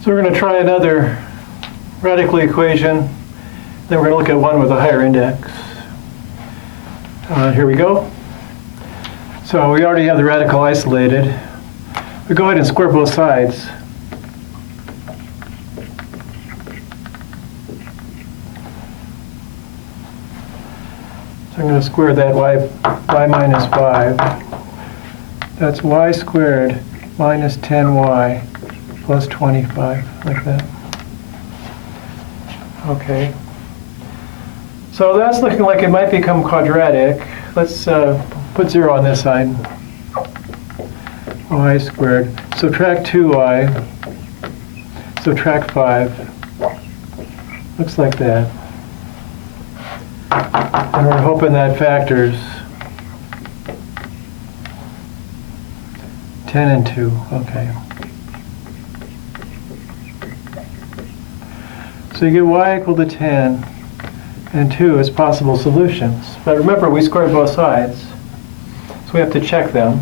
So we're going to try another radical equation. Then we're going to look at one with a higher index. Here we go. So we already have the radical isolated. We go ahead and square both sides. So I'm going to square that y minus 5. That's y squared minus 10y plus 25, like that. Okay. So that's looking like it might become quadratic. Let's put 0 on this side. Y squared. Subtract 2y. Subtract 5. Looks like that. And we're hoping that factors 10 and 2. Okay. So you get y equal to 10 and 2 as possible solutions. But remember, we squared both sides, so we have to check them.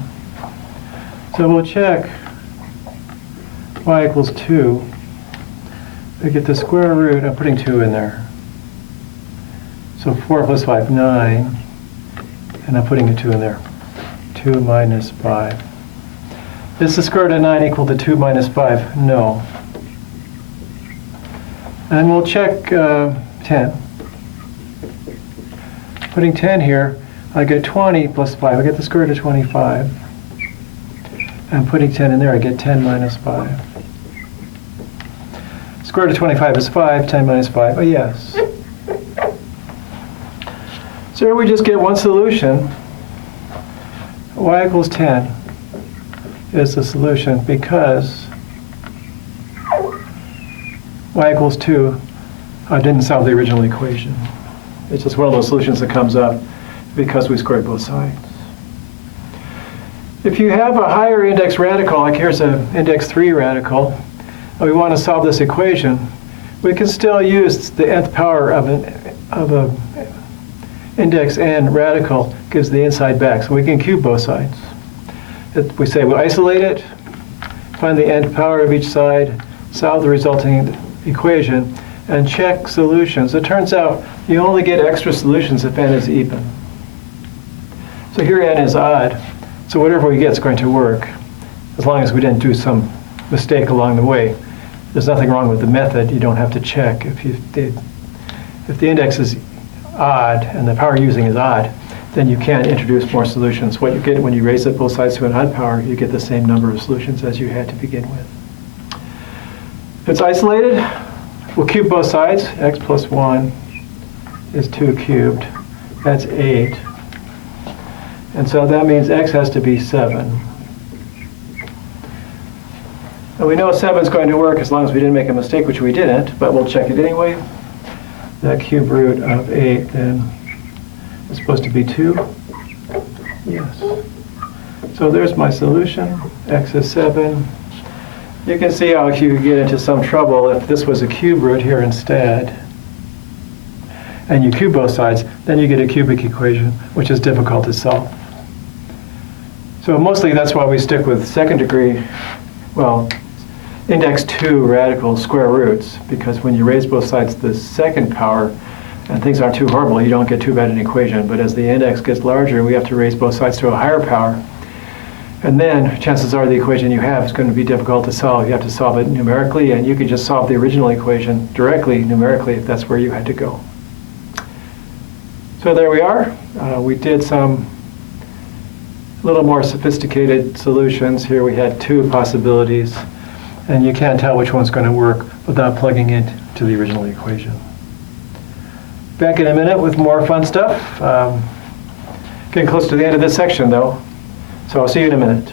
So we'll check y equals 2. We get the square root. I'm putting 2 in there. So 4 plus 5, 9. And I'm putting a 2 in there. 2 minus 5. Is the square root of 9 equal to 2 minus 5? No. And we'll check 10. Putting 10 here, I get 20 plus 5. I get the square root of 25. And putting 10 in there, I get 10 minus 5. Square root of 25 is 5. 10 minus 5, oh yes. So here we just get one solution. Y equals 10 is the solution because y equals 2 didn't solve the original equation. It's just one of those solutions that comes up because we squared both sides. If you have a higher index radical, like here's an index 3 radical, and we want to solve this equation, we can still use the nth power of an index n radical gives the inside back. So we can cube both sides. We say we isolate it, find the nth power of each side, solve the resulting equation, and check solutions. It turns out you only get extra solutions if n is even. So here n is odd, so whatever we get is going to work, as long as we didn't do some mistake along the way. There's nothing wrong with the method. You don't have to check. If the index is odd and the power using is odd, then you can't introduce more solutions. What you get when you raise it both sides to an odd power, you get the same number of solutions as you had to begin with. If it's isolated, we'll cube both sides. X plus 1 is 2 cubed. That's 8. And so that means x has to be 7. And we know 7 is going to work as long as we didn't make a mistake, which we didn't, but we'll check it anyway. That cube root of 8 then is supposed to be 2. Yes. So there's my solution. X is 7. You can see how you could get into some trouble if this was a cube root here instead. And you cube both sides, then you get a cubic equation, which is difficult to solve. So mostly that's why we stick with second degree, well, index 2 radical square roots, because when you raise both sides to the second power, and things aren't too horrible, you don't get too bad an equation. But as the index gets larger, we have to raise both sides to a higher power. And then chances are the equation you have is going to be difficult to solve. You have to solve it numerically, and you can just solve the original equation directly numerically if that's where you had to go. So there we are. We did some little more sophisticated solutions. Here we had 2 possibilities, and you can't tell which one's going to work without plugging it to the original equation. Back in a minute with more fun stuff. Getting close to the end of this section, though, so I'll see you in a minute.